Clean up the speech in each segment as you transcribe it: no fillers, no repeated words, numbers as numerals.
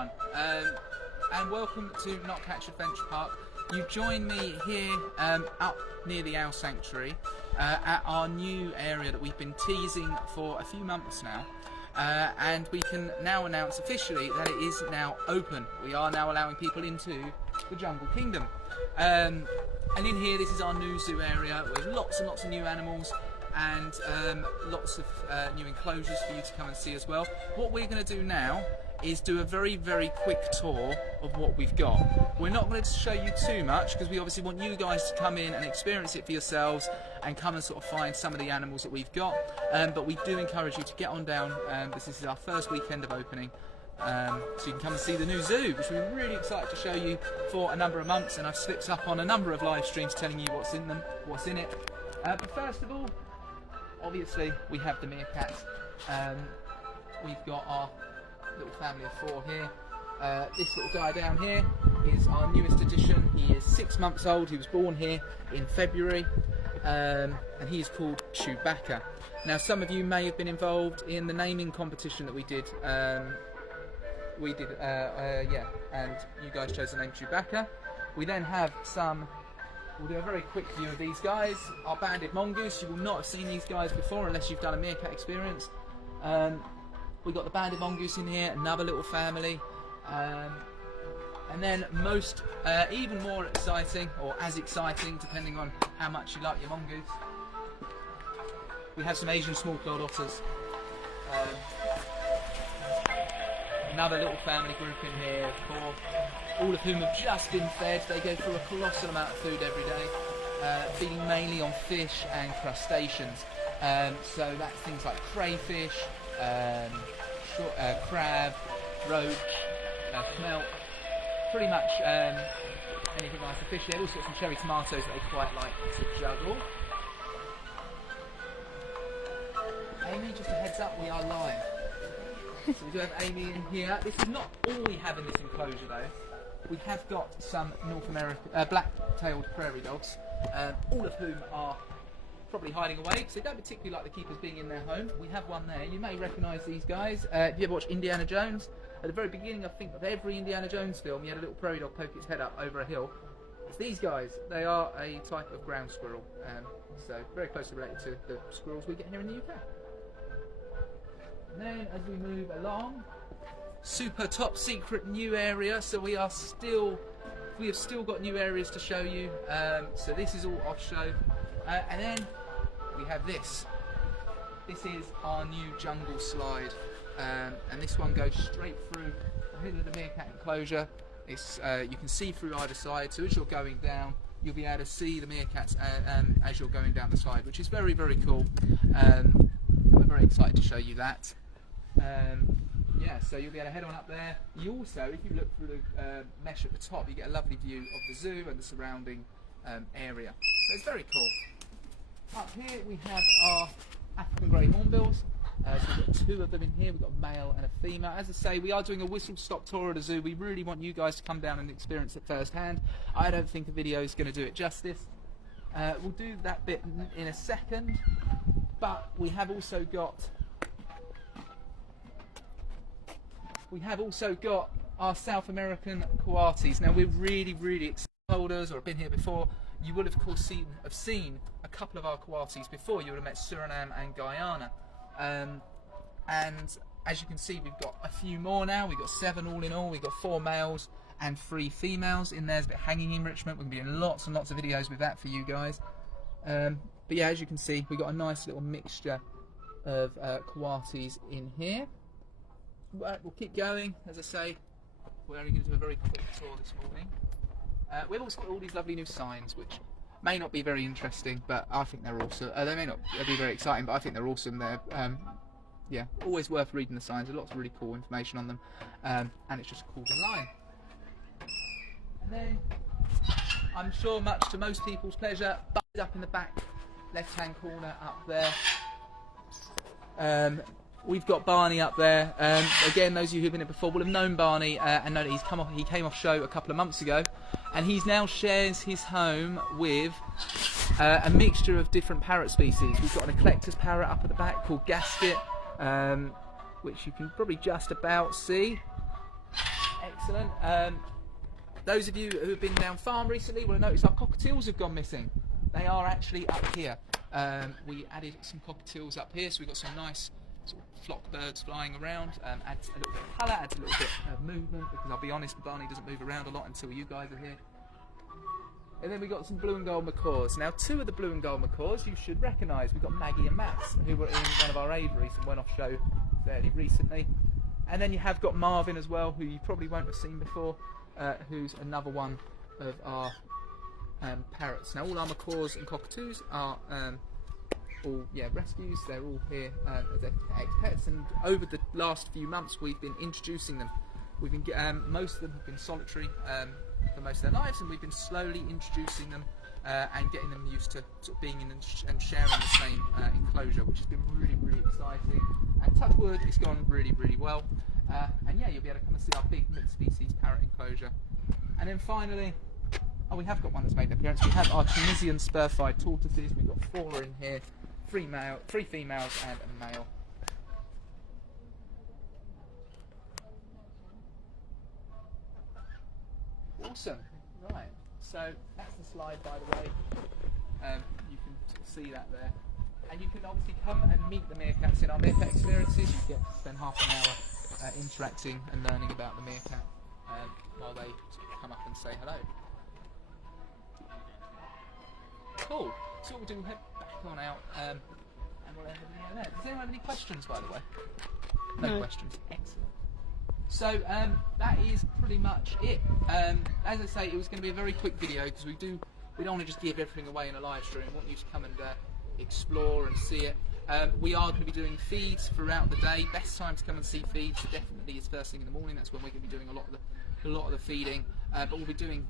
everyone, and welcome to Knockhatch Adventure Park. You join me here up near the Owl Sanctuary at our new area that we've been teasing for a few months now, and we can now announce officially that it is now open. We are now allowing people into the Jungle Kingdom, and in here this is our new zoo area with lots and lots of new animals and lots of new enclosures for you to come and see as well. What we're going to do now is do a very quick tour of what we've got. We're not going to show you too much because we obviously want you guys to come in and experience it for yourselves and come and sort of find some of the animals that we've got, but we do encourage you to get on down because this is our first weekend of opening, so you can come and see the new zoo, which we're really excited to show you for a number of months, and I've slipped up on a number of live streams telling you what's in them, what's in it. But first of all, obviously we have the meerkats. We've got our little family of 4 here. This little guy down here is our newest addition. He is 6 months old. He was born here in February, and he is called Chewbacca. Now, some of you may have been involved in the naming competition that we did. And you guys chose the name Chewbacca. We then have some. We'll do a very quick view of these guys. Our banded mongoose. You will not have seen these guys before unless you've done a meerkat experience. We've got the banded mongoose in here, another little family. And then most, even more exciting, or as exciting, depending on how much you like your mongoose, we have some Asian small-clawed otters. Another little family group in here, all of whom have just been fed. They go through a colossal amount of food every day, feeding mainly on fish and crustaceans. So that's things like crayfish, crab, roach, smelt, pretty much anything nice to fish. They've also got some cherry tomatoes that they quite like to juggle. Amy, just a heads up, we are live. So we do have Amy in here. This is not all we have in this enclosure though. We have got some North American black-tailed prairie dogs, all of whom are probably hiding away because they don't particularly like the keepers being in their home. We have one there. You may recognise these guys. If you ever watch Indiana Jones, at the very beginning, I think, of every Indiana Jones film, you had a little prairie dog poke its head up over a hill. It's these guys. They are a type of ground squirrel, so very closely related to the squirrels we get here in the UK. And then as we move along, super top secret new area. So we have still got new areas to show you. So this is all off show, and then we have this. This is our new jungle slide, and this one goes straight through the middle of the meerkat enclosure. It's you can see through either side. So as you're going down, you'll be able to see the meerkats as you're going down the slide, which is very cool. We're very excited to show you that. Yeah, so you'll be able to head on up there. You also, if you look through the mesh at the top, you get a lovely view of the zoo and the surrounding area. So it's very cool. Up here we have our African grey hornbills. So we've got 2 of them in here. We've got a male and a female. As I say, we are doing a whistle-stop tour of the zoo. We really want you guys to come down and experience it firsthand. I don't think a video is going to do it justice. We'll do that bit in a second, but we have also got our South American coatis. Now we're really excited. Holders or have been here before, you would of course seen a couple of our coatis before. You would have met Suriname and Guyana, and as you can see, we've got a few more now. We've got 7 all in all. We've got 4 males and 3 females. In there's a bit of hanging enrichment. We're going to be in lots and lots of videos with that for you guys. But yeah, as you can see, we've got a nice little mixture of coatis in here. But we'll keep going. As I say, we're only going to do a very quick tour this morning. We've also got all these lovely new signs, which may not be very interesting, but I think they're awesome. They may not be very exciting, but I think they're awesome. They're yeah, always worth reading the signs. There's lots of really cool information on them, and it's just a cool design. And then, I'm sure much to most people's pleasure, butted up in the back left-hand corner up there, we've got Barney up there. Again, those of you who've been here before will have known Barney and know that he came off show a couple of months ago, and he's now shares his home with a mixture of different parrot species. We've got an eclectus parrot up at the back called Gasket, which you can probably just about see. Excellent. Those of you who have been down farm recently will have noticed our cockatiels have gone missing. They are actually up here. We added some cockatiels up here, so we've got some nice sort of flock birds flying around. Adds a little bit of colour, adds a little bit of movement, because I'll be honest, Barney doesn't move around a lot until you guys are here. And then we got some blue and gold macaws. Now, two of the blue and gold macaws you should recognise. We've got Maggie and Max, who were in one of our aviaries and went off show fairly recently. And then you have got Marvin as well, who you probably won't have seen before, who's another one of our parrots. Now, all our macaws and cockatoos are all rescues. They're all here as ex-pets, and over the last few months we've been introducing them. We've been most of them have been solitary for most of their lives, and we've been slowly introducing them and getting them used to sort of being in and sharing the same enclosure, which has been really, really exciting. And touch wood, it's gone really, really well. And yeah, you'll be able to come and see our big mixed species parrot enclosure. And then finally, we have got one that's made an appearance. We have our Tunisian spur-thighed tortoises. We've got 4 in here, 3 females and a male. Awesome. Right. So that's the slide, by the way. You can sort of see that there. And you can obviously come and meet the meerkats in our meerkat experiences. You get to spend half an hour interacting and learning about the meerkat while they sort of come up and say hello. Cool. So we'll do head back on out and we'll end the video there. Does anyone have any questions, by the way? No questions. Excellent. So that is pretty much it. As I say, it was going to be a very quick video because we don't want to just give everything away in a live stream. We want you to come and explore and see it. We are going to be doing feeds throughout the day. Best time to come and see feeds definitely is first thing in the morning. That's when we're going to be doing a lot of the feeding. But we'll be doing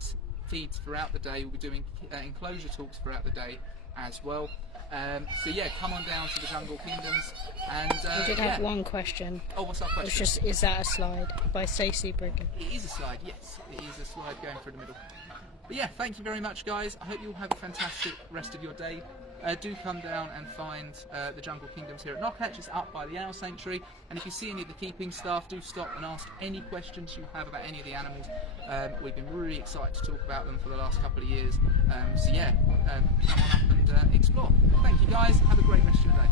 feeds throughout the day. We'll be doing enclosure talks throughout the day as well. So yeah, come on down to the Jungle Kingdoms. And we did have one question. Oh, what's our question? It's just, is that a slide? By Stacey Brigham. It is a slide, yes. It is a slide going through the middle. But yeah, thank you very much, guys. I hope you'll have a fantastic rest of your day. Do come down and find the Jungle Kingdoms here at Knockhatch. It's up by the Owl Sanctuary, and if you see any of the keeping staff, do stop and ask any questions you have about any of the animals. We've been really excited to talk about them for the last couple of years. So yeah, come on up and explore. Thank you guys, have a great rest of your day.